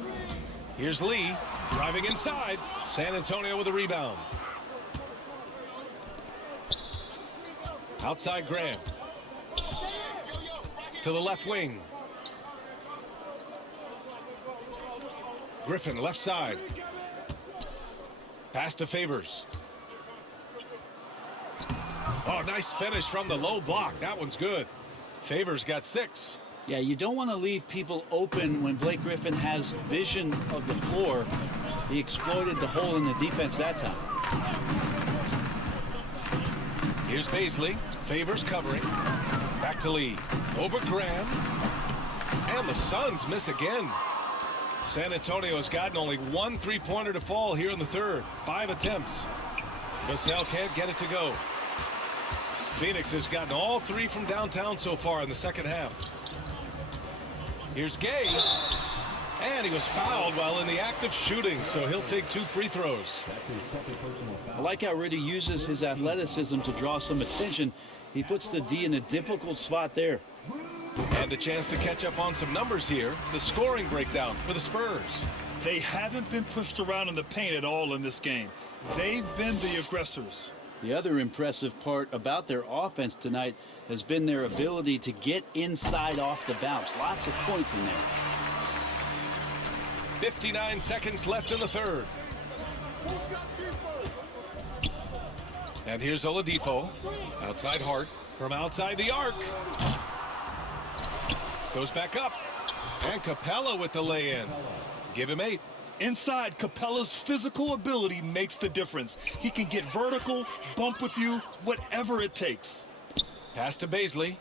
Here's Lee driving inside. San Antonio with a rebound. Outside Graham. To the left wing. Griffin left side. Pass to Favors. Oh, nice finish from the low block. That one's good. Favors got 6. Yeah, you don't want to leave people open when Blake Griffin has vision of the floor. He exploited the hole in the defense that time. Here's Baisley. Favors covering. Back to Lee. Over Graham. And the Suns miss again. San Antonio's gotten only 1 3-pointer to fall here in the third. 5 attempts. Vassell can't get it to go. Phoenix has gotten all 3 from downtown so far in the second half. Here's Gay. And he was fouled while in the act of shooting, so he'll take 2 free throws. That's his second personal foul. I like how Rudy uses his athleticism to draw some attention. He puts the D in a difficult spot there. And a chance to catch up on some numbers here. The scoring breakdown for the Spurs. They haven't been pushed around in the paint at all in this game. They've been the aggressors. The other impressive part about their offense tonight has been their ability to get inside off the bounce. Lots of points in there. 59 seconds left in the third. And here's Oladipo. Outside Hart. From outside the arc. Goes back up. And Capella with the lay-in. Give him 8. Inside, Capella's physical ability makes the difference. He can get vertical, bump with you, whatever it takes. Pass to Baisley.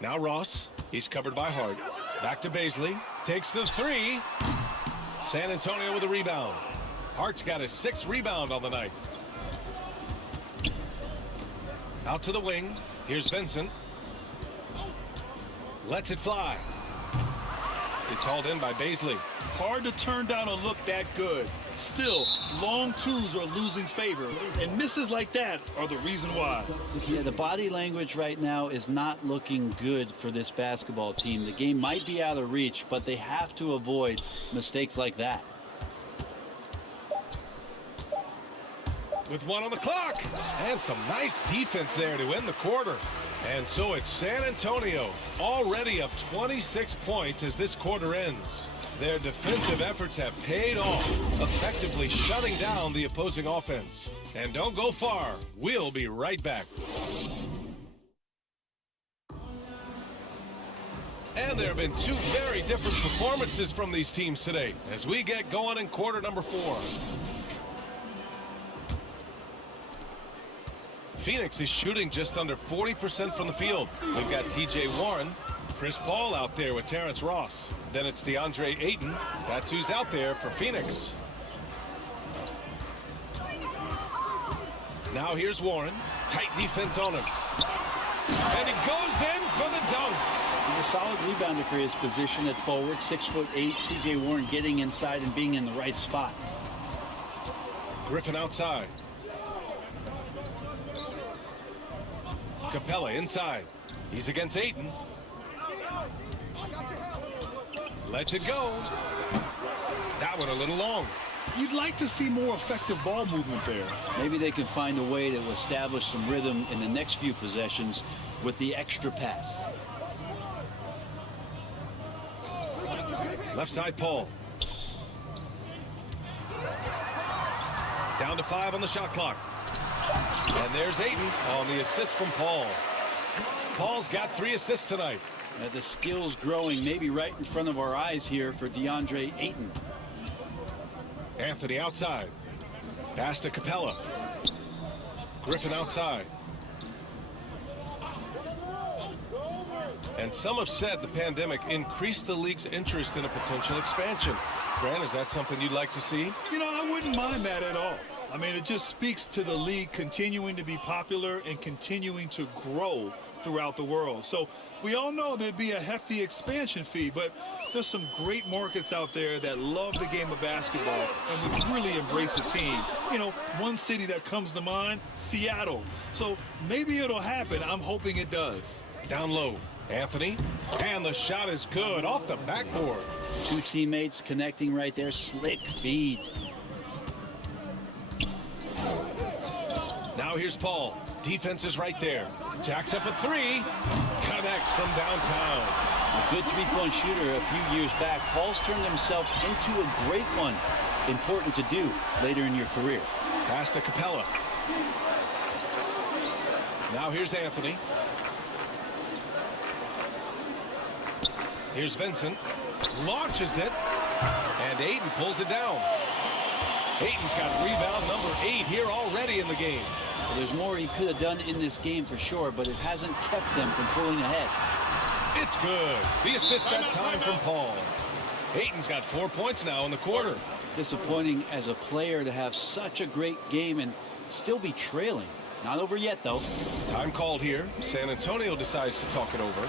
Now Ross. He's covered by Hart. Back to Baisley. Takes the 3. San Antonio with a rebound. Hart's got his 6th rebound on the night. Out to the wing. Here's Vincent. Lets it fly. It's hauled in by Baisley. Hard to turn down a look that good. Still, long twos are losing favor, and misses like that are the reason why. Yeah, the body language right now is not looking good for this basketball team. The game might be out of reach, but they have to avoid mistakes like that. With 1 on the clock. And some nice defense there to end the quarter. And so it's San Antonio already up 26 points as this quarter ends. Their defensive efforts have paid off, effectively shutting down the opposing offense. And don't go far. We'll be right back. And there have been two very different performances from these teams today as we get going in quarter number 4. Phoenix is shooting just under 40% from the field. We've got TJ Warren, Chris Paul out there with Terrence Ross. Then it's DeAndre Ayton. That's who's out there for Phoenix. Now here's Warren. Tight defense on him. And he goes in for the dunk. He's a solid rebounder for his position at forward. 6'8". TJ Warren getting inside and being in the right spot. Griffin outside. Capella inside. He's against Ayton. Lets it go. That one a little long. You'd like to see more effective ball movement there. Maybe they can find a way to establish some rhythm in the next few possessions with the extra pass. Left side, Paul. Down to 5 on the shot clock. And there's Ayton on the assist from Paul. Paul's got 3 assists tonight. The skill's growing maybe right in front of our eyes here for DeAndre Ayton. Anthony outside. Pass to Capella. Griffin outside. And some have said the pandemic increased the league's interest in a potential expansion. Grant, is that something you'd like to see? You know, I wouldn't mind that at all. I mean, it just speaks to the league continuing to be popular and continuing to grow throughout the world. So we all know there'd be a hefty expansion fee, but there's some great markets out there that love the game of basketball and would really embrace the team. You know, one city that comes to mind, Seattle. So maybe it'll happen. I'm hoping it does. Down low, Anthony, and the shot is good off the backboard. 2 teammates connecting right there. Slick feed. Now here's Paul. Defense is right there. Jacks up a 3. Connects from downtown. A good three-point shooter a few years back. Paul's turned himself into a great one. Important to do later in your career. Pass to Capella. Now here's Anthony. Here's Vincent. Launches it. And Ayton pulls it down. Ayton's got rebound number 8 here already in the game. Well, there's more he could have done in this game for sure, but it hasn't kept them from pulling ahead. It's good. The assist that time from Paul. Ayton's got 4 points now in the quarter. Disappointing as a player to have such a great game and still be trailing. Not over yet, though. Time called here. San Antonio decides to talk it over.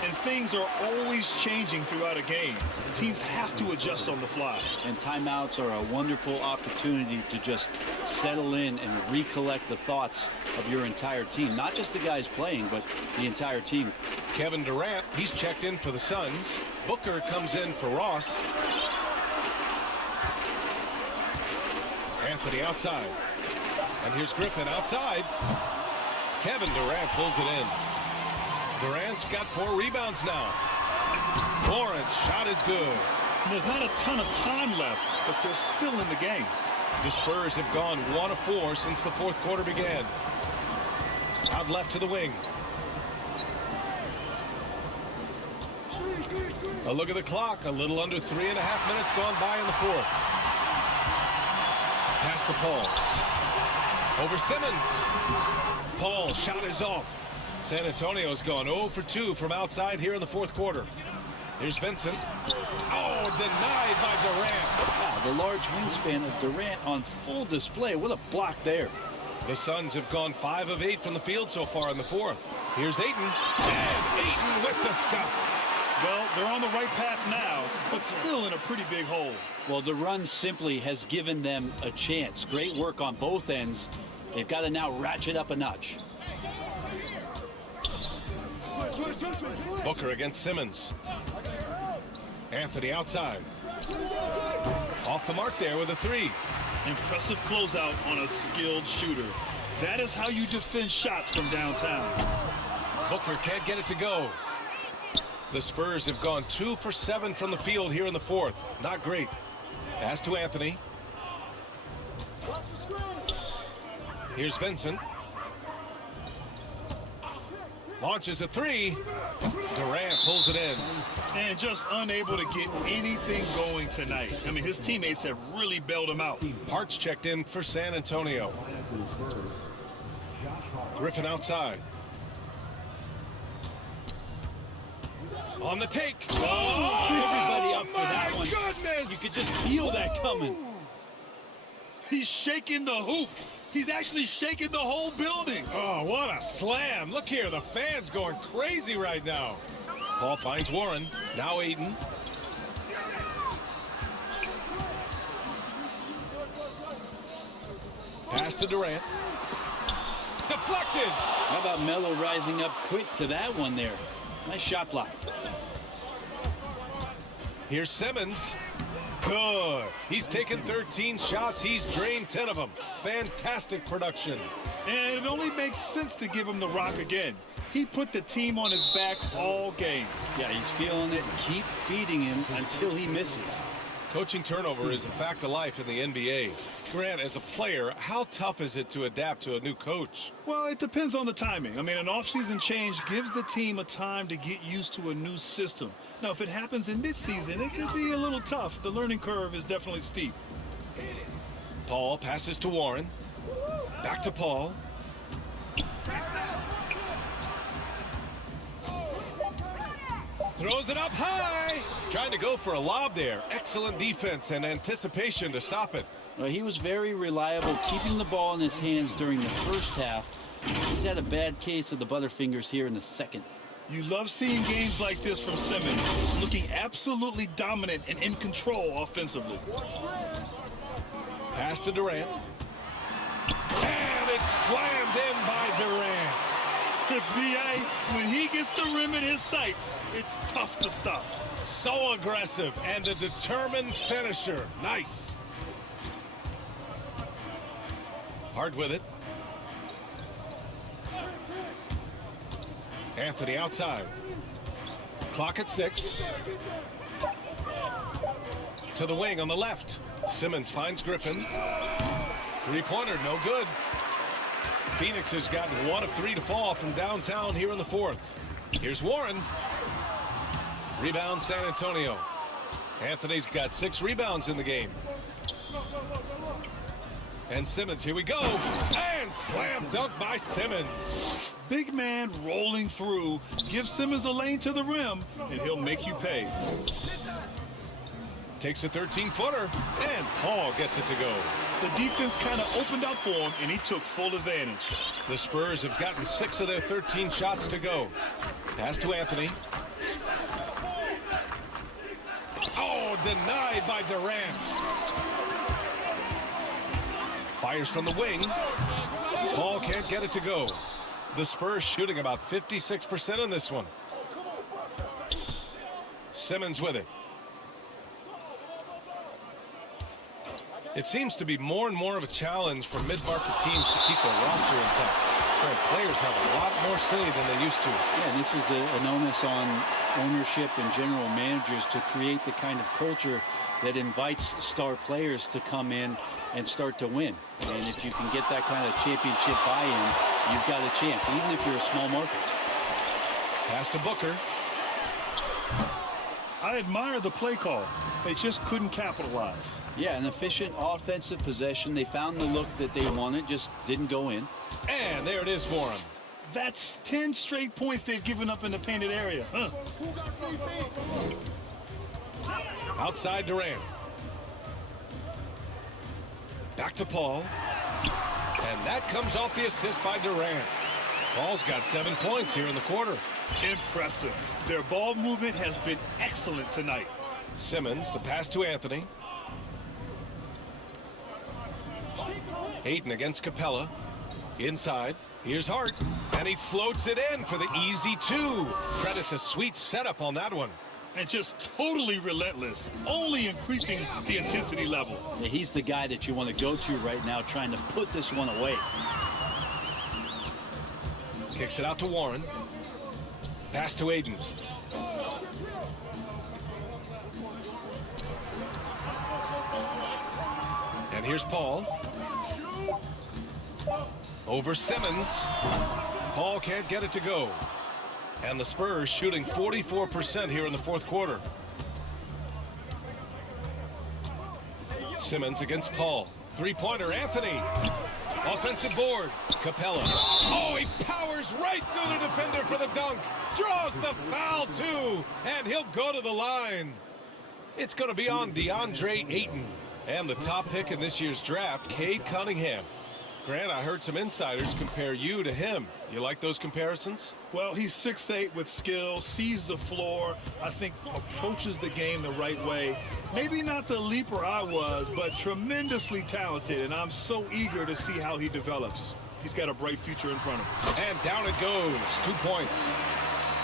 And things are always changing throughout a game. Teams have to adjust on the fly. And timeouts are a wonderful opportunity to just settle in and recollect the thoughts of your entire team. Not just the guys playing, but the entire team. Kevin Durant, he's checked in for the Suns. Booker comes in for Ross. Anthony outside. And here's Griffin outside. Kevin Durant pulls it in. Durant's got 4 rebounds now. Lawrence shot is good. And there's not a ton of time left, but they're still in the game. The Spurs have gone 1 of 4 since the 4th quarter began. Out left to the wing. A look at the clock. A little under 3.5 minutes gone by in the 4th. Pass to Paul. Over Simmons. Paul shot is off. San Antonio's gone 0 for 2 from outside here in the 4th quarter. Here's Vincent. Oh, denied by Durant. Wow, the large wingspan of Durant on full display. What a block there. The Suns have gone 5 of 8 from the field so far in the 4th. Here's Ayton. And Ayton with the stuff. Well, they're on the right path now, but still in a pretty big hole. Well, the run simply has given them a chance. Great work on both ends. They've got to now ratchet up a notch. Booker against Simmons. Anthony outside. Off the mark there with a three. Impressive closeout on a skilled shooter. That is how you defend shots from downtown. Booker can't get it to go. The Spurs have gone 2 for 7 from the field here in the fourth. Not great. Pass to Anthony. Here's Vincent. Launches a three. Durant pulls it in. And just unable to get anything going tonight. I mean, his teammates have really bailed him out. Hart's checked in for San Antonio. Griffin outside. On the take. Oh, everybody up for that one. Goodness! You could just feel that coming. He's shaking the hoop. He's actually shaking the whole building. Oh, what a slam. Look here, the fans going crazy right now. Paul finds Warren. Now Aiden. Pass to Durant. Deflected. How about Melo rising up quick to that one there? Nice shot block. Here's Simmons. Good. He's taken 13 shots. He's drained 10 of them. Fantastic production. And it only makes sense to give him the rock again. He put the team on his back all game. Yeah, he's feeling it. Keep feeding him until he misses. Coaching turnover is a fact of life in the NBA. Grant, as a player, how tough is it to adapt to a new coach? Well, it depends on the timing. I mean, an offseason change gives the team a time to get used to a new system. Now, if it happens in midseason, it could be a little tough. The learning curve is definitely steep. Paul passes to Warren. Back to Paul. Throws it up high. Trying to go for a lob there. Excellent defense and anticipation to stop it. Well, he was very reliable, keeping the ball in his hands during the first half. He's had a bad case of the butterfingers here in the second. You love seeing games like this from Simmons, looking absolutely dominant and in control offensively. Pass to Durant. And it's slammed in by Durant. B.A., when he gets the rim in his sights, it's tough to stop. So aggressive and a determined finisher. Nice. Hard with it. Anthony outside. Clock at 6. To the wing on the left. Simmons finds Griffin. Three-pointer, no good. Phoenix has gotten 1 of 3 to fall from downtown here in the fourth. Here's Warren. Rebound San Antonio. Anthony's got 6 rebounds in the game. And Simmons, here we go. And slam dunk by Simmons. Big man rolling through. Give Simmons a lane to the rim, and he'll make you pay. Takes a 13-footer, and Paul gets it to go. The defense kind of opened up for him, and he took full advantage. The Spurs have gotten 6 of their 13 shots to go. Pass to Anthony. Oh, denied by Durant. Fires from the wing. Paul can't get it to go. The Spurs shooting about 56% on this one. Simmons with it. It seems to be more and more of a challenge for mid-market teams to keep their roster intact. Players have a lot more say than they used to. Yeah, and this is an onus on ownership and general managers to create the kind of culture that invites star players to come in and start to win. And if you can get that kind of championship buy-in, you've got a chance, even if you're a small market. Pass to Booker. I admire the play call. They just couldn't capitalize. Yeah, an efficient offensive possession. They found the look that they wanted, just didn't go in. And there it is for him. That's 10 straight points they've given up in the painted area. Huh? Outside Durant. Back to Paul. And that comes off the assist by Durant. Paul's got 7 points here in the quarter. Impressive. Their ball movement has been excellent tonight. Simmons, the pass to Anthony. Ayton against Capella. Inside. Here's Hart. And he floats it in for the easy two. Credit the sweet setup on that one. And just totally relentless, only increasing the intensity level. Yeah, he's the guy that you want to go to right now, trying to put this one away. Kicks it out to Warren. Pass to Ayton. And here's Paul. Over Simmons. Paul can't get it to go. And the Spurs shooting 44% here in the fourth quarter. Simmons against Paul. Three-pointer, Anthony. Offensive board. Capella. Oh, he powers right through the defender for the dunk. Draws the foul, too. And he'll go to the line. It's going to be on DeAndre Ayton. And the top pick in this year's draft, Cade Cunningham. Grant, I heard some insiders compare you to him. You like those comparisons? Well, he's 6'8" with skill, sees the floor, I think approaches the game the right way. Maybe not the leaper I was, but tremendously talented, and I'm so eager to see how he develops. He's got a bright future in front of him. And down it goes. 2 points.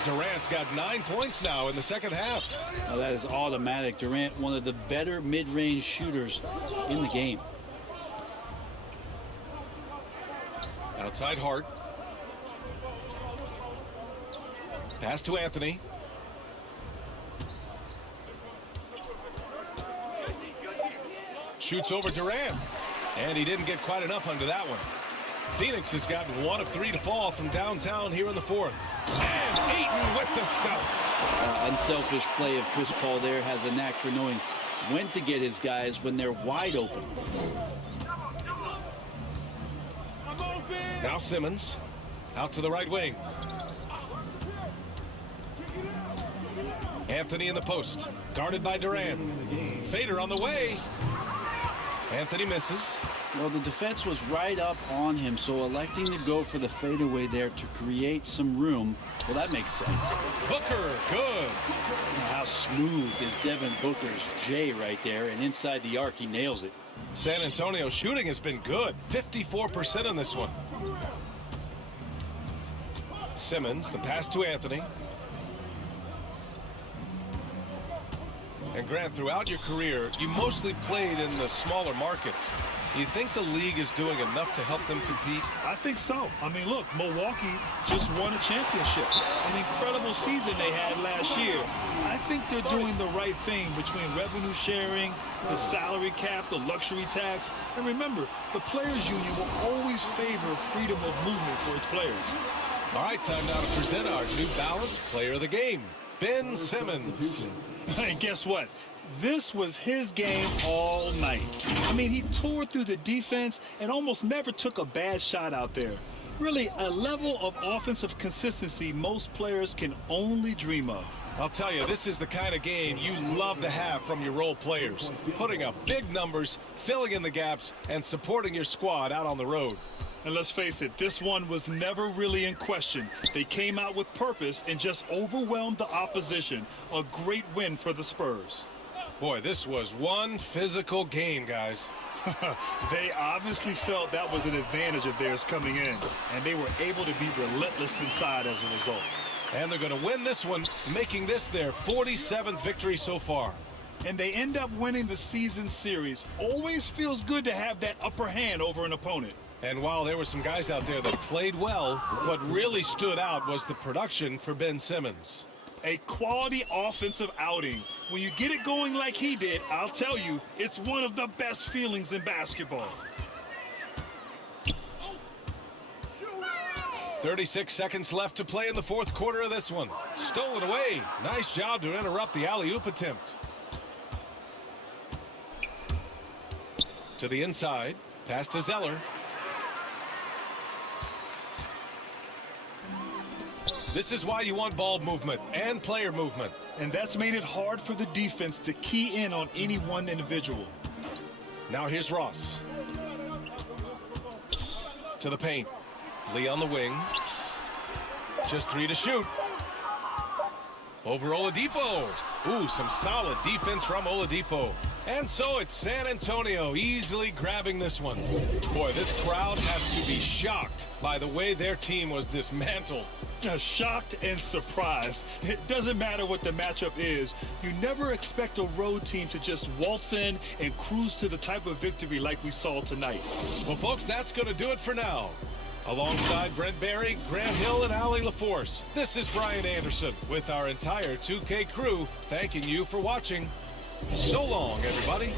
Durant's got 9 points now in the second half. Oh, that is automatic. Durant, one of the better mid-range shooters in the game. Outside Hart. Pass to Anthony. Shoots over Durant. And he didn't get quite enough under that one. Phoenix has gotten 1 of 3 to fall from downtown here in the fourth. And Ayton with the stuff. Unselfish play of Chris Paul there. Has a knack for knowing when to get his guys when they're wide open. Now Simmons out to the right wing. Anthony in the post, guarded by Durant. Fader on the way. Anthony misses. Well, the defense was right up on him, so electing to go for the fadeaway there to create some room, well, that makes sense. Booker, good. How smooth is Devin Booker's J right there, and inside the arc, he nails it. San Antonio shooting has been good. 54% on this one. Simmons, the pass to Anthony. And Grant, throughout your career, you mostly played in the smaller markets. Do you think the league is doing enough to help them compete? I think so. I mean, look, Milwaukee just won a championship. An incredible season they had last year. I think they're doing the right thing between revenue sharing, the salary cap, the luxury tax. And remember, the players' union will always favor freedom of movement for its players. All right, time now to present our New Balance Player of the Game, Ben Simmons. And guess what? This was his game all night. I mean, he tore through the defense and almost never took a bad shot out there. Really, a level of offensive consistency most players can only dream of. I'll tell you, this is the kind of game you love to have from your role players. Putting up big numbers, filling in the gaps, and supporting your squad out on the road. And let's face it, this one was never really in question. They came out with purpose and just overwhelmed the opposition. A great win for the Spurs. Boy, this was one physical game, guys. They obviously felt that was an advantage of theirs coming in, and they were able to be relentless inside as a result. And they're going to win this one, making this their 47th victory so far. And they end up winning the season series. Always feels good to have that upper hand over an opponent. And while there were some guys out there that played well, what really stood out was the production for Ben Simmons. A quality offensive outing. When you get it going like he did, I'll tell you, it's one of the best feelings in basketball. 36 seconds left to play in the fourth quarter of this one. Stolen away. Nice job to interrupt the alley-oop attempt. To the inside. Pass to Zeller. This is why you want ball movement and player movement. And that's made it hard for the defense to key in on any one individual. Now here's Ross. To the paint. Lee on the wing. Just 3 to shoot. over Oladipo. Ooh, some solid defense from Oladipo. And so it's San Antonio easily grabbing this one. Boy, this crowd has to be shocked by the way their team was dismantled. Shocked and surprised. It doesn't matter what the matchup is. You never expect a road team to just waltz in and cruise to the type of victory like we saw tonight. Well, folks, that's going to do it for now. Alongside Brent Barry, Grant Hill, and Allie LaForce, this is Brian Anderson with our entire 2K crew thanking you for watching. So long, everybody.